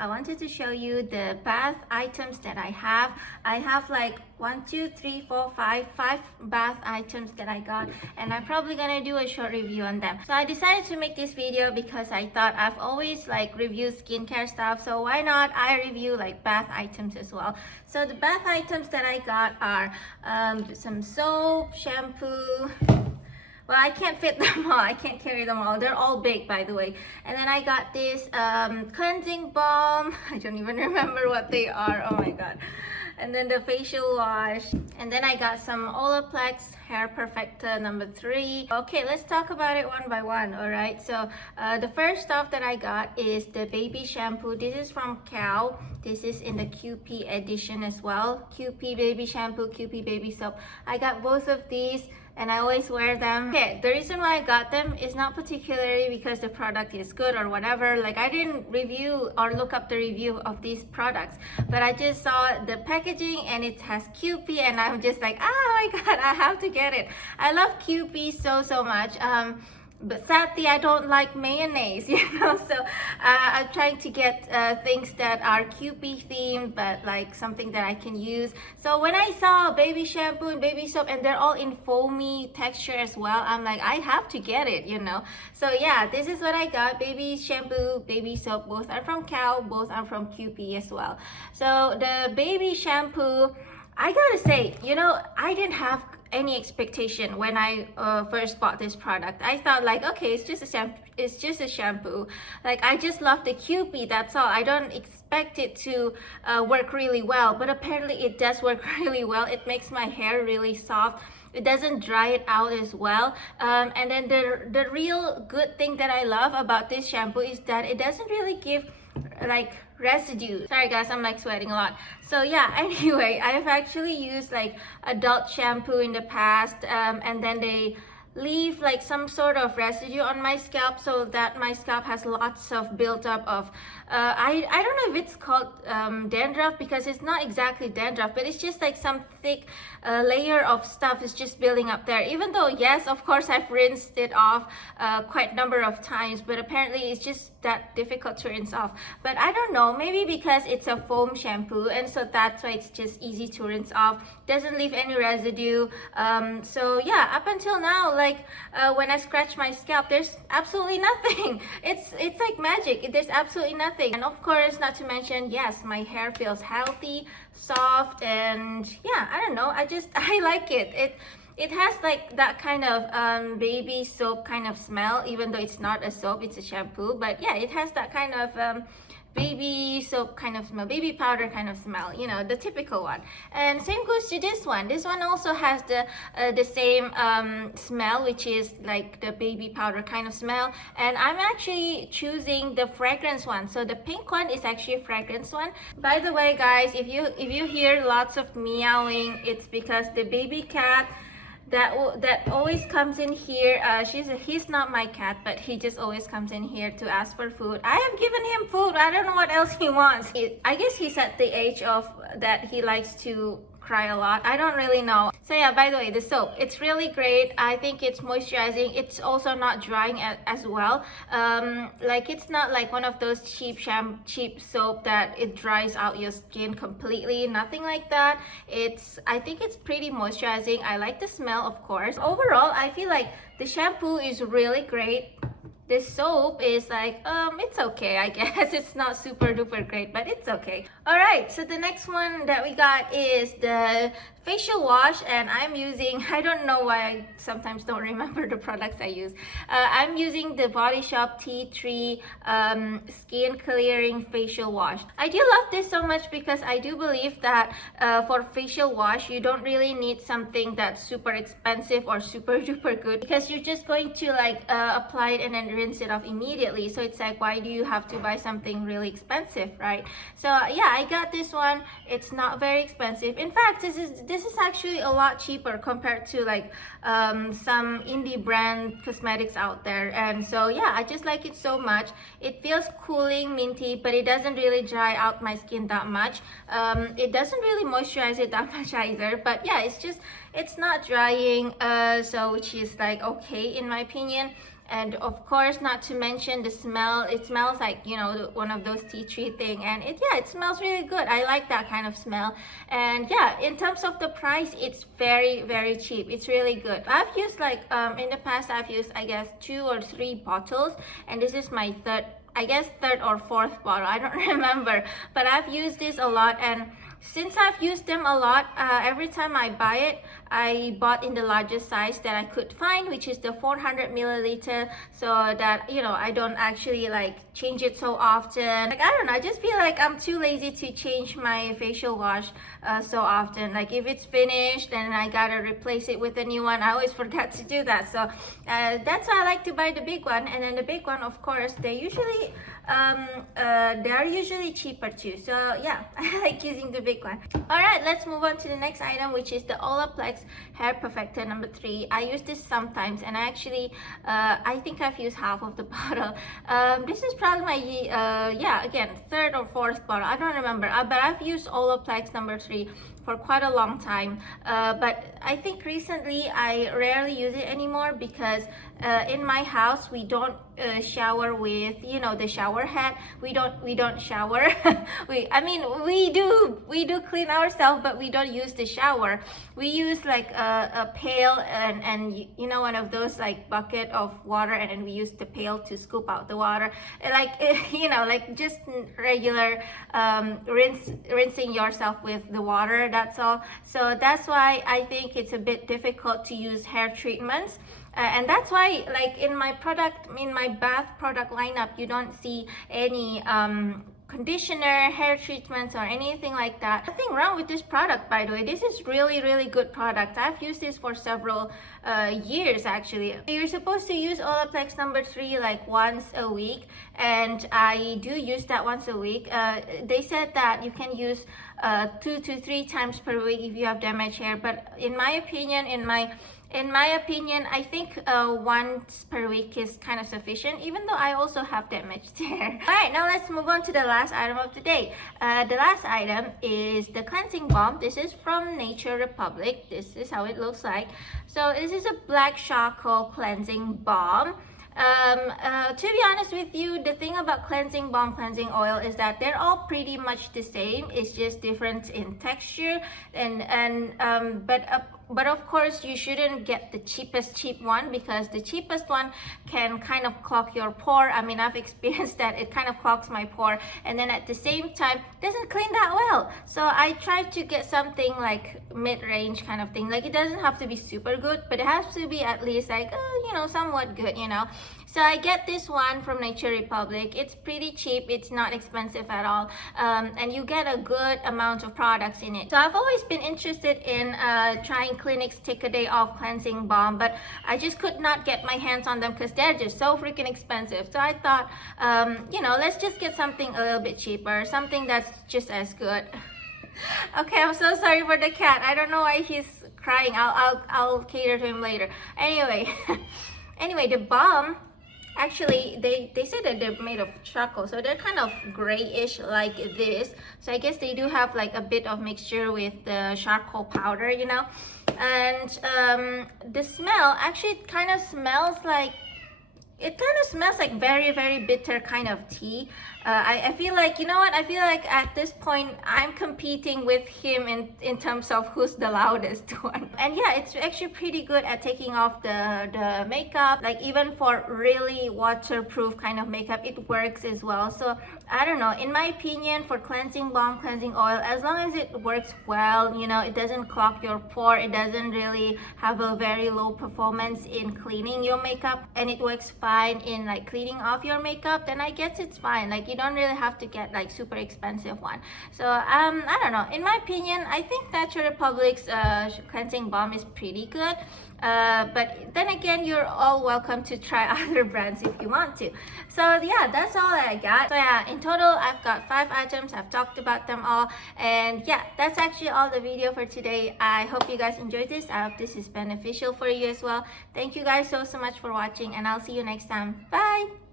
I wanted to show you the bath items that I have. I have like 1, 2, 3, 4, 5 bath items that I got, and I'm probably gonna do a short review on them. So I decided to make this video because I thought I've always like reviewed skincare stuff, so why not I review like bath items as well. So the bath items that I got are some soap, shampoo. Well, I can't fit them all. I can't carry them all. They're all big, by the way. And then I got this cleansing balm. I don't even remember what they are. Oh my god. And then the facial wash. And then I got some Olaplex Hair Perfector number 3. Okay, let's talk about it one by one, alright? So the first stuff that I got is the baby shampoo. This is from Cow. This is in the Kewpie edition as well. Kewpie baby shampoo, Kewpie baby soap. I got both of these and I always wear them. Okay, the reason why I got them is not particularly because the product is good or whatever. Like, I didn't review or look up the review of these products, but I just saw the packaging and it has Kewpie and I'm just like, oh my god, I have to get it. I love Kewpie so much. But sadly, I don't like mayonnaise, you know, so I'm trying to get things that are Kewpie themed, but like something that I can use. So when I saw baby shampoo and baby soap and they're all in foamy texture as well, I'm like, I have to get it, you know. So yeah, this is what I got. Baby shampoo, baby soap, both are from Cow, both are from Kewpie as well. So the baby shampoo, I gotta say, you know, I didn't have any expectation when I first bought this product. I thought like, okay, it's just a shampoo. Like, I just love the Kewpie, that's all. I don't expect it to work really well, but apparently it does work really well. It makes my hair really soft. It doesn't dry it out as well. And then the real good thing that I love about this shampoo is that it doesn't really give like residue. Sorry guys, I'm like sweating a lot. So yeah, anyway, I've actually used like adult shampoo in the past, and then they leave like some sort of residue on my scalp, so that my scalp has lots of built up of I don't know if it's called dandruff, because it's not exactly dandruff, but it's just like some thick layer of stuff is just building up there. Even though, yes, of course, I've rinsed it off quite a number of times, but apparently it's just that difficult to rinse off. But I don't know, maybe because it's a foam shampoo, and so that's why it's just easy to rinse off, doesn't leave any residue. So yeah, up until now, like when I scratch my scalp, there's absolutely nothing. It's like magic. There's absolutely nothing. And of course, not to mention, yes, my hair feels healthy, soft, and yeah, I don't know, I like it. It has like that kind of baby soap kind of smell, even though it's not a soap, it's a shampoo. But yeah, it has that kind of baby soap kind of smell, baby powder kind of smell, you know, the typical one. And same goes to this one. This one also has the same smell, which is like the baby powder kind of smell. And I'm actually choosing the fragrance one. So the pink one is actually a fragrance one. By the way, guys, if you hear lots of meowing, it's because the baby cat that always comes in here, he's not my cat, but he just always comes in here to ask for food. I have given him food. I don't know what else he wants. I guess he's at the age of that he likes to cry a lot. I don't really know. So yeah, by the way, the soap, it's really great. I think it's moisturizing. It's also not drying as well. Like, it's not like one of those cheap soap that it dries out your skin completely. Nothing like that. I think it's pretty moisturizing. I like the smell, of course. Overall, I feel like the shampoo is really great. This soap is like, it's okay, I guess. It's not super duper great, but it's okay. Alright, so the next one that we got is the facial wash, and I'm using, I don't know why I sometimes don't remember the products I use. I'm using the Body Shop Tea Tree Skin Clearing Facial Wash. I do love this so much because I do believe that for facial wash, you don't really need something that's super expensive or super duper good, because you're just going to like apply it and then rinse it off immediately. So it's like, why do you have to buy something really expensive, right? So yeah, I got this one. It's not very expensive. In fact, this is actually a lot cheaper compared to like some indie brand cosmetics out there. And so yeah, I just like it so much. It feels cooling, minty, but it doesn't really dry out my skin that much. It doesn't really moisturize it that much either, but yeah, it's not drying, so which is like okay in my opinion. And of course, not to mention the smell. It smells like, you know, one of those tea tree thing, and it smells really good. I like that kind of smell. And yeah, in terms of the price, it's very, very cheap. It's really good. I've used like in the past, I've used, I guess, 2 or 3 bottles, and this is my third or fourth bottle. I don't remember, but I've used this a lot. And since I've used them a lot, every time I buy it, I bought in the largest size that I could find, which is the 400 milliliter, so that, you know, I don't actually like change it so often. Like, I don't know, I just feel like I'm too lazy to change my facial wash so often. Like, if it's finished and I gotta replace it with a new one, I always forget to do that. So that's why I like to buy the big one. And then the big one, of course, they are usually cheaper too. So yeah, I like using the big one. All right, let's move on to the next item, which is the Olaplex Hair Perfector number 3. I use this sometimes, and I think I've used half of the bottle. This is probably my again, third or fourth bottle. I don't remember, but I've used Olaplex number 3 for quite a long time, but I think recently I rarely use it anymore because in my house we don't shower with, you know, the shower head. We don't shower. we do clean ourselves, but we don't use the shower. We use like a pail and you know, one of those like bucket of water, and then we use the pail to scoop out the water, like you know, like just regular rinsing yourself with the water. That's all. So that's why I think it's a bit difficult to use hair treatments. And that's why, like, in my bath product lineup, you don't see any conditioner, hair treatments, or anything like that. Nothing wrong with this product, by the way. This is really, really good product. I've used this for several years actually. You're supposed to use Olaplex number 3 like once a week, and I do use that once a week. They said that you can use 2 to 3 times per week if you have damaged hair, but in my opinion, I think once per week is kind of sufficient, even though I also have damaged hair. Alright, now let's move on to the last item of the day. The last item is the cleansing balm. This is from Nature Republic. This is how it looks like. So this is a black charcoal cleansing balm. To be honest with you, the thing about cleansing balm, cleansing oil is that they're all pretty much the same. It's just different in texture, but of course you shouldn't get the cheap one, because the cheapest one can kind of clog your pore. I mean, I've experienced that. It kind of clogs my pore, and then at the same time doesn't clean that well. So I tried to get something like mid-range kind of thing. Like, it doesn't have to be super good, but it has to be at least like you know, somewhat good, you know. So I get this one from Nature Republic. It's pretty cheap. It's not expensive at all, and you get a good amount of products in it. So I've always been interested in trying Clinic's Take a Day Off cleansing balm, but I just could not get my hands on them because they're just so freaking expensive. So I thought, you know, let's just get something a little bit cheaper, something that's just as good. Okay, I'm so sorry for the cat. I don't know why he's crying. I'll cater to him later. Anyway, the balm, actually, they said that they're made of charcoal, so they're kind of grayish like this. So I guess they do have like a bit of mixture with the charcoal powder, you know. And the smell, actually, it kind of smells like very, very bitter kind of tea. I feel like, you know what, I feel like at this point I'm competing with him in terms of who's the loudest one. And yeah, it's actually pretty good at taking off the makeup. Like, even for really waterproof kind of makeup, it works as well. So I don't know, in my opinion, for cleansing balm, cleansing oil, as long as it works well, you know, it doesn't clog your pore, it doesn't really have a very low performance in cleaning your makeup, and it works fine in like cleaning off your makeup, then I guess it's fine. Like, you don't really have to get like super expensive one. So I don't know, in my opinion, I think Nature Republic's cleansing balm is pretty good. But then again, you're all welcome to try other brands if you want to. So yeah, that's all I got. So yeah, in total I've got 5 items. I've talked about them all, and yeah, that's actually all the video for today. I hope you guys enjoyed this. I hope this is beneficial for you as well. Thank you guys so much for watching, and I'll see you next time. Bye.